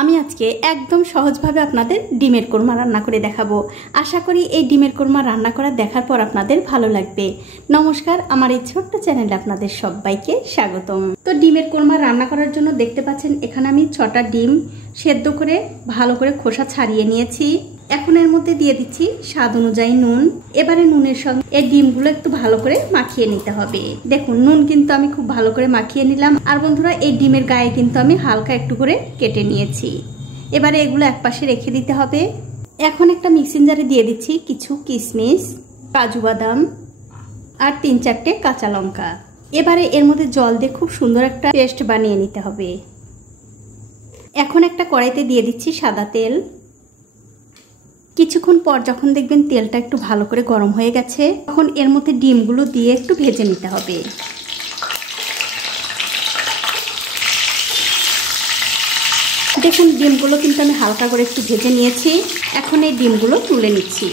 আমি আজকে একদম সহজভাবে আপনাদের ডিমের কোরমা রান্না করে দেখাবো। আশা করি এই ডিমের কোরমা রান্না করা দেখার পর আপনাদের ভালো লাগবে। নমস্কার, আমার এই ছোট্ট চ্যানেলে আপনাদের সবাইকে স্বাগতম। তো ডিমের কোরমা রান্না করার জন্য দেখতে পাচ্ছেন এখানে আমি 6টা ডিম সেদ্ধ করে ভালো করে খোসা ছাড়িয়ে নিয়েছি। এখন এর মধ্যে দিয়ে দিচ্ছি স্বাদ অনুযায়ী নুন। এবারে নুনের সঙ্গে এই ডিমগুলো একটু ভালো করে মাখিয়ে নিতে হবে। দেখুন, নুন কিন্তু আমি খুব ভালো করে মাখিয়ে নিলাম। আর বন্ধুরা, এই ডিমের গায়ে কিন্তু আমি হালকা একটু করে কেটে নিয়েছি। এবারে এগুলো একপাশে রেখে দিতে হবে। এখন একটা মিক্সিং জারে দিয়ে দিচ্ছি কিছু কিশমিশ, কাজু বাদাম আর 3-4টে কাঁচা লঙ্কা। এবারে এর মধ্যে জল দিয়ে খুব সুন্দর একটা পেস্ট বানিয়ে নিতে হবে। এখন একটা কড়াইতে দিয়ে দিচ্ছি সাদা তেল। কিছুক্ষণ পর যখন দেখবেন তেলটা একটু ভালো করে গরম হয়ে গেছে, তখন এর মধ্যে ডিমগুলো দিয়ে একটু ভেজে নিতে হবে। দেখুন, ডিমগুলো কিন্তু আমি হালকা করে একটু ভেজে নিয়েছি। এখন এই ডিমগুলো তুলে নিচ্ছি।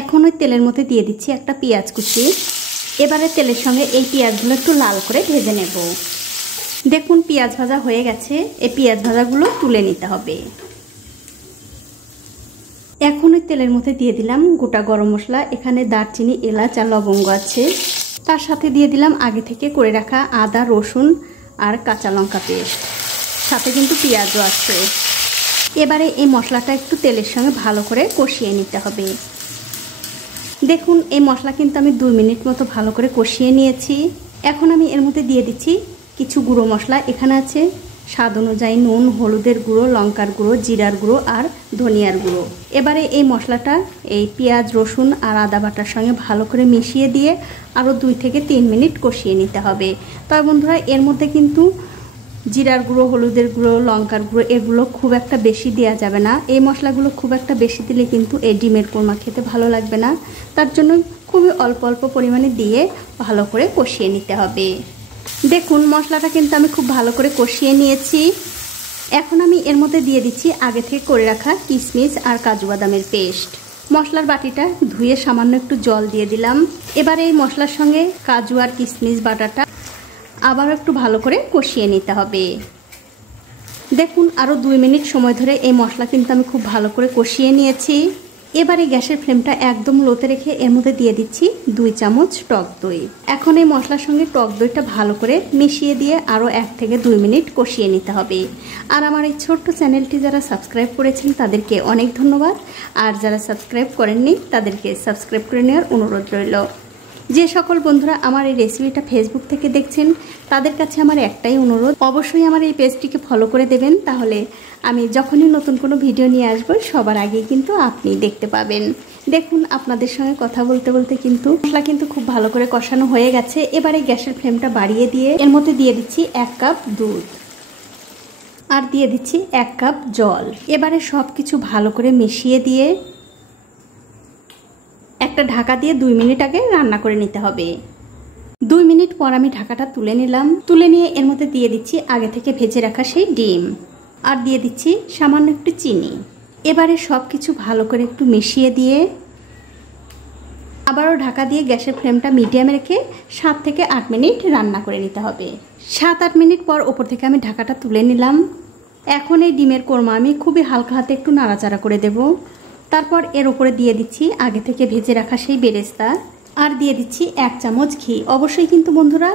এখন ওই তেলের মধ্যে দিয়ে দিচ্ছি একটা পেঁয়াজ কুচি। এবারে তেলের সঙ্গে এই পেঁয়াজগুলো একটু লাল করে ভেজে নেব। দেখুন, পেঁয়াজ ভাজা হয়ে গেছে। এই পেঁয়াজ ভাজাগুলো তুলে নিতে হবে। এখন ওই তেলের মধ্যে দিয়ে দিলাম গোটা গরম মশলা। এখানে দারচিনি, এলাচ আর লবঙ্গ আছে। তার সাথে দিয়ে দিলাম আগে থেকে করে রাখা আদা, রসুন আর কাঁচা লঙ্কা পেস্ট। সাথে কিন্তু পেঁয়াজও আছে। এবারে এই মশলাটা একটু তেলের সঙ্গে ভালো করে কষিয়ে নিতে হবে। দেখুন, এই মশলা কিন্তু আমি 2 মিনিট মতো ভালো করে কষিয়ে নিয়েছি। এখন আমি এর মধ্যে দিয়ে দিচ্ছি কিছু গুঁড়ো মশলা। এখানে আছে স্বাদ অনুযায়ী নুন, হলুদের গুঁড়ো, লঙ্কার গুঁড়ো, জিরার গুঁড়ো আর ধনিয়ার গুঁড়ো। এবারে এই মশলাটা এই পেঁয়াজ, রসুন আর আদা বাটার সঙ্গে ভালো করে মিশিয়ে দিয়ে আরও 2 থেকে 3 মিনিট কষিয়ে নিতে হবে। তবে বন্ধুরা, এর মধ্যে কিন্তু জিরার গুঁড়ো, হলুদের গুঁড়ো, লঙ্কার গুঁড়ো এগুলো খুব একটা বেশি দেওয়া যাবে না। এই মশলাগুলো খুব একটা বেশি দিলে কিন্তু এই ডিমের কোরমা খেতে ভালো লাগবে না। তার জন্য খুবই অল্প অল্প পরিমাণে দিয়ে ভালো করে কষিয়ে নিতে হবে। দেখুন, মশলাটা কিন্তু আমি খুব ভালো করে কষিয়ে নিয়েছি। এখন আমি এর মধ্যে দিয়ে দিচ্ছি আগে থেকে করে রাখা কিশমিশ আর কাজু বাদামের পেস্ট। মশলার বাটিটা ধুয়ে সামান্য একটু জল দিয়ে দিলাম। এবারে এই মশলার সঙ্গে কাজু আর কিশমিশ বাটাটা আবার একটু ভালো করে কষিয়ে নিতে হবে। দেখুন, আরও 2 মিনিট সময় ধরে এই মশলা কিন্তু আমি খুব ভালো করে কষিয়ে নিয়েছি। এবারে গ্যাসের ফ্লেমটা একদম লোতে রেখে এর মধ্যে দিয়ে দিচ্ছি 2 চামচ টক দই। এখন এই মশলার সঙ্গে টক দইটা ভালো করে মিশিয়ে দিয়ে আরও 1 থেকে 2 মিনিট কষিয়ে নিতে হবে। আর আমার এই ছোট্ট চ্যানেলটি যারা সাবস্ক্রাইব করেছেন তাদেরকে অনেক ধন্যবাদ। আর যারা সাবস্ক্রাইব করেননি তাদেরকে সাবস্ক্রাইব করে নেওয়ার অনুরোধ রইল। যে সকল বন্ধুরা আমার এই রেসিপিটা ফেসবুক থেকে দেখছেন তাদের কাছে আমার একটাই অনুরোধ, অবশ্যই আমার এই পেজটিকে ফলো করে দেবেন। তাহলে আমি যখনই নতুন কোনো ভিডিও নিয়ে আসবো সবার আগেই কিন্তু আপনি দেখতে পাবেন। দেখুন, আপনাদের সঙ্গে কথা বলতে বলতে কিন্তু মশলা কিন্তু খুব ভালো করে কষানো হয়ে গেছে। এবারে গ্যাসের ফ্লেমটা বাড়িয়ে দিয়ে এর মধ্যে দিয়ে দিচ্ছি 1 কাপ দুধ আর দিয়ে দিচ্ছি 1 কাপ জল। এবারে সব কিছু ভালো করে মিশিয়ে দিয়ে একটা ঢাকা দিয়ে 2 মিনিট আগে রান্না করে নিতে হবে। 2 মিনিট পর আমি ঢাকাটা তুলে নিলাম। তুলে নিয়ে এর মধ্যে দিয়ে দিচ্ছি আগে থেকে ভেজে রাখা সেই ডিম আর দিয়ে দিচ্ছি সামান্য একটু চিনি। এবারে সব কিছু ভালো করে একটু মিশিয়ে দিয়ে আবারও ঢাকা দিয়ে গ্যাসের ফ্লেমটা মিডিয়ামে রেখে 7 থেকে 8 মিনিট রান্না করে নিতে হবে। 7-8 মিনিট পর ওপর থেকে আমি ঢাকাটা তুলে নিলাম। এখন এই ডিমের কোরমা আমি খুবই হালকা হাতে একটু নাড়াচাড়া করে দেব। তারপর এর উপরে দিয়ে দিচ্ছি আগে থেকে ভেজে রাখা সেই বেরেস্তা আর দিয়ে দিচ্ছি 1 চামচ ঘি। অবশ্যই কিন্তু বন্ধুরা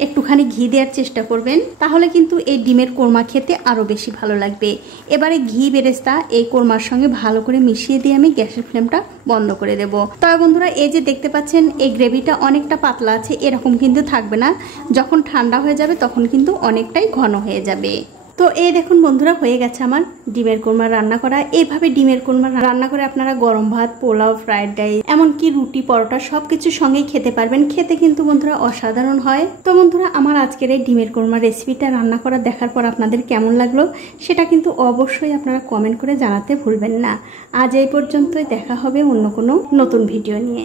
একটুখানি ঘি দেওয়ার চেষ্টা করবেন, তাহলে কিন্তু এই ডিমের কোরমা খেতে আরও বেশি ভালো লাগবে। এবারে ঘি বেরেস্তা এই কোরমার সঙ্গে ভালো করে মিশিয়ে দিয়ে আমি গ্যাসের ফ্লেমটা বন্ধ করে দেব। তবে বন্ধুরা, এই যে দেখতে পাচ্ছেন এই গ্রেভিটা অনেকটা পাতলা আছে, এরকম কিন্তু থাকবে না। যখন ঠান্ডা হয়ে যাবে তখন কিন্তু অনেকটাই ঘন হয়ে যাবে। তো এই দেখুন বন্ধুরা, হয়ে গেছে আমার ডিমের কোরমা রান্না করা। এইভাবে ডিমের কোরমা রান্না করে আপনারা গরম ভাত, পোলাও, ফ্রাইড রাইস, এমনকি রুটি, পরোটা সবকিছুর সঙ্গেই খেতে পারবেন। খেতে কিন্তু বন্ধুরা অসাধারণ হয়। তো বন্ধুরা, আমার আজকের এই ডিমের কোরমা রেসিপিটা রান্না করা দেখার পর আপনাদের কেমন লাগলো সেটা কিন্তু অবশ্যই আপনারা কমেন্ট করে জানাতে ভুলবেন না। আজ এই পর্যন্তই, দেখা হবে অন্য কোনো নতুন ভিডিও নিয়ে।